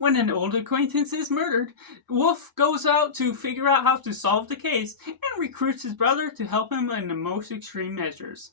When an old acquaintance is murdered, Wolf goes out to figure out how to solve the case and recruits his brother to help him in the most extreme measures.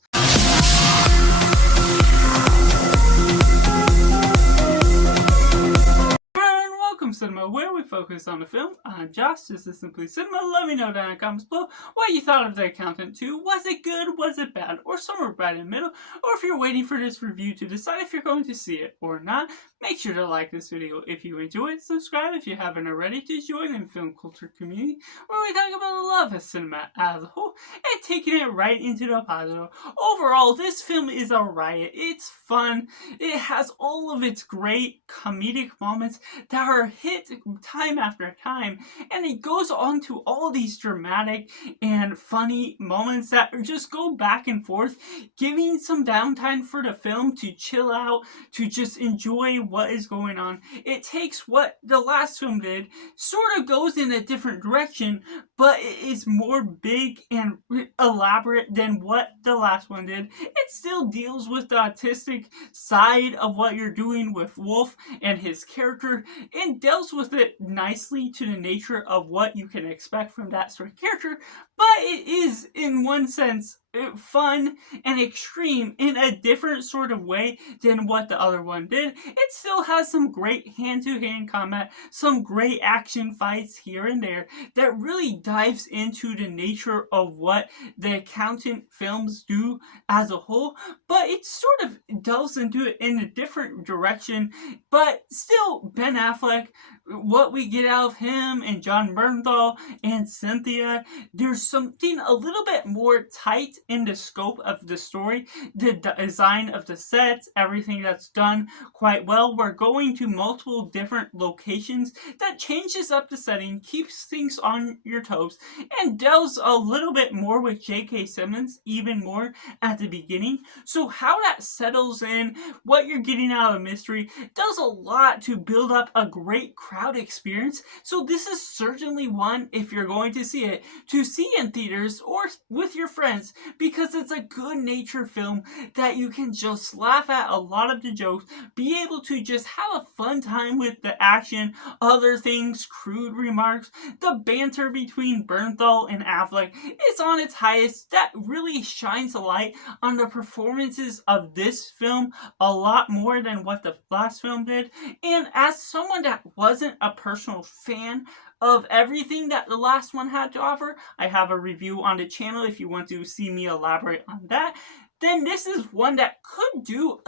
Welcome Cinema, where we focus on the film. I'm Josh, this is Simply Cinema. Let me know down in the comments below what you thought of The Accountant 2. Was it good, was it bad, or somewhere right in the middle? Or if you're waiting for this review to decide if you're going to see it or not, make sure to like this video if you enjoy it, subscribe if you haven't already to join the film culture community where we talk about the love of cinema as a whole and taking it right into the positive. Overall, this film is a riot. It's fun. It has all of its great comedic moments that are hit time after time, and it goes on to all these dramatic and funny moments that just go back and forth, giving some downtime for the film to chill out, to just enjoy what is going on. It takes what the last film did, sort of goes in a different direction, but it is more big and elaborate than what the last one did. It still deals with the autistic side of what you're doing with Wolf and his character, and delves with it nicely to the nature of what you can expect from that sort of character, but it is, in one sense, fun and extreme in a different sort of way than what the other one did. It still has some great hand-to-hand combat, some great action fights here and there that really dives into the nature of what the Accountant films do as a whole, but it sort of delves into it in a different direction. But still, Ben Affleck, what we get out of him and John Bernthal and Cynthia, there's something a little bit more tight in the scope of the story, the design of the sets, everything that's done quite well. We're going to multiple different locations that changes up the setting, keeps things on your toes, and delves a little bit more with J.K. Simmons, even more at the beginning. So how that settles in, what you're getting out of mystery, does a lot to build up a great crowd experience. So this is certainly one, if you're going to see it, to see in theaters or with your friends, because it's a good-natured film that you can just laugh at a lot of the jokes, be able to just have a fun time with the action, other things, crude remarks. The banter between Bernthal and Affleck is on its highest. That really shines a light on the performances of this film a lot more than what the last film did. And as someone that wasn't a personal fan of everything that the last one had to offer, I have a review on the channel if you want to see me elaborate on that. Then this is one that could do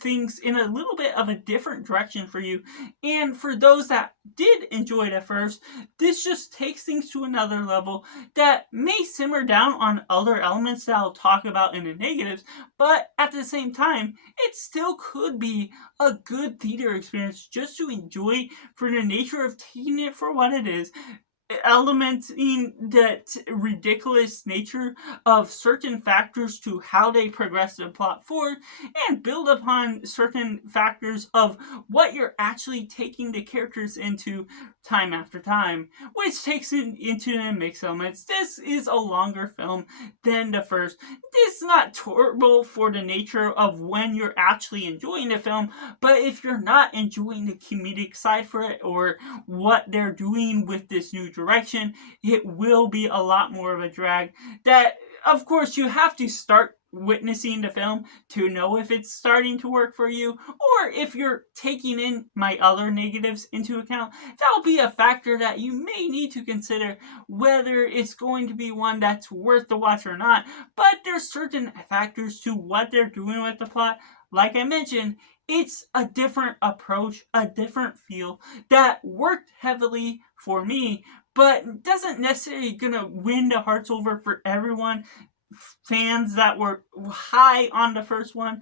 things in a little bit of a different direction for you. And for those that did enjoy it at first, this just takes things to another level that may simmer down on other elements that I'll talk about in the negatives, but at the same time, it still could be a good theater experience just to enjoy for the nature of taking it for what it is, elementing that ridiculous nature of certain factors to how they progress the plot forward, and build upon certain factors of what you're actually taking the characters into time after time, which takes it into the mix elements. This is a longer film than the first. This is not terrible for the nature of when you're actually enjoying the film, but if you're not enjoying the comedic side for it or what they're doing with this new direction, it will be a lot more of a drag. That, of course, you have to start witnessing the film to know if it's starting to work for you, or if you're taking in my other negatives into account, that'll be a factor that you may need to consider whether it's going to be one that's worth the watch or not. But there's certain factors to what they're doing with the plot. Like I mentioned, it's a different approach, a different feel that worked heavily for me, but doesn't necessarily gonna win the hearts over for everyone. Fans that were high on the first one,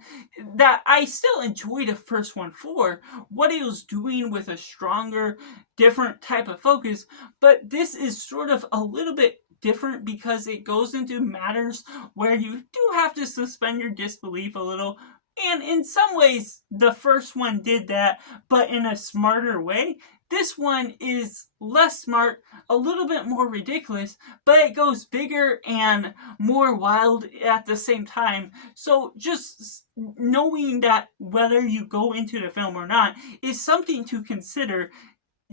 that I still enjoyed the first one for what it was doing with a stronger, different type of focus, but this is sort of a little bit different because it goes into matters where you do have to suspend your disbelief a little. And in some ways, the first one did that, but in a smarter way. This one is less smart, a little bit more ridiculous, but it goes bigger and more wild at the same time. So just knowing that whether you go into the film or not is something to consider,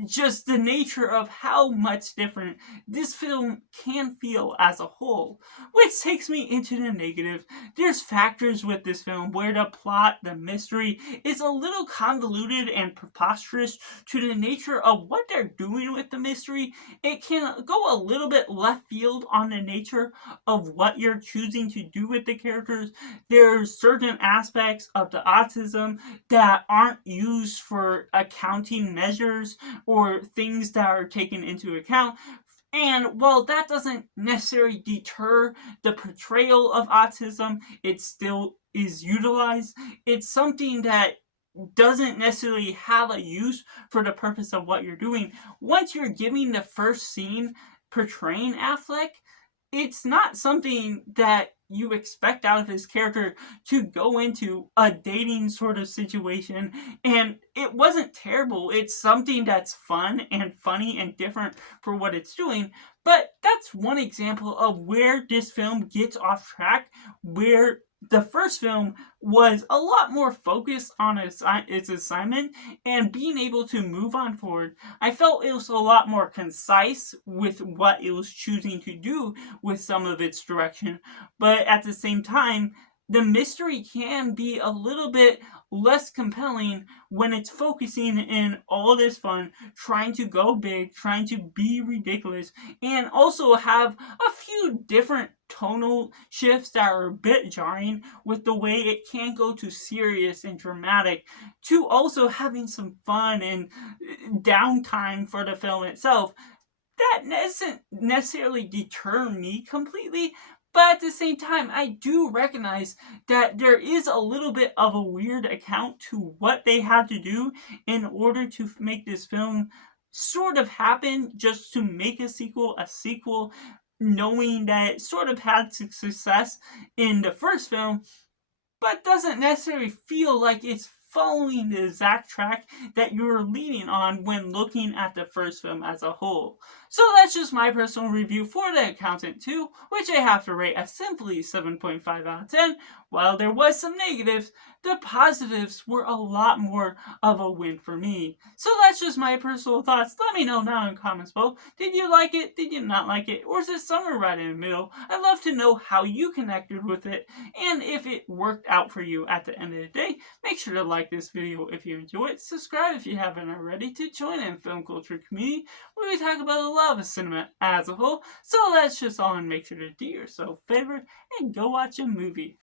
just the nature of how much different this film can feel as a whole. Which takes me into the negative. There's factors with this film where the plot, the mystery, is a little convoluted and preposterous to the nature of what they're doing with the mystery. It can go a little bit left field on the nature of what you're choosing to do with the characters. There's certain aspects of the autism that aren't used for accounting measures or things that are taken into account. And while that doesn't necessarily deter the portrayal of autism, it still is utilized. It's something that doesn't necessarily have a use for the purpose of what you're doing. Once you're giving the first scene portraying Affleck, it's not something that you expect out of his character to go into a dating sort of situation, and it wasn't terrible. It's something that's fun and funny and different for what it's doing, but that's one example of where this film gets off track, where the first film was a lot more focused on its assignment and being able to move on forward. I felt it was a lot more concise with what it was choosing to do with some of its direction, but at the same time, the mystery can be a little bit less compelling when it's focusing in all this fun, trying to go big, trying to be ridiculous, and also have a few different tonal shifts that are a bit jarring with the way it can go to serious and dramatic to also having some fun and downtime for the film itself. That doesn't necessarily deter me completely, but at the same time, I do recognize that there is a little bit of a weird account to what they had to do in order to make this film sort of happen, just to make a sequel, knowing that it sort of had success in the first film, but doesn't necessarily feel like it's following the exact track that you're leaning on when looking at the first film as a whole. So that's just my personal review for The Accountant 2, which I have to rate a simply 7.5 out of 10. While there was some negatives, the positives were a lot more of a win for me. So that's just my personal thoughts. Let me know down in the comments below. Did you like it? Did you not like it? Or is it somewhere right in the middle? I'd love to know how you connected with it and if it worked out for you at the end of the day. Make sure to like this video if you enjoy it. Subscribe if you haven't already to join in film culture community where we talk about the love of cinema as a whole. So that's just all, and make sure to do yourself a favor and go watch a movie.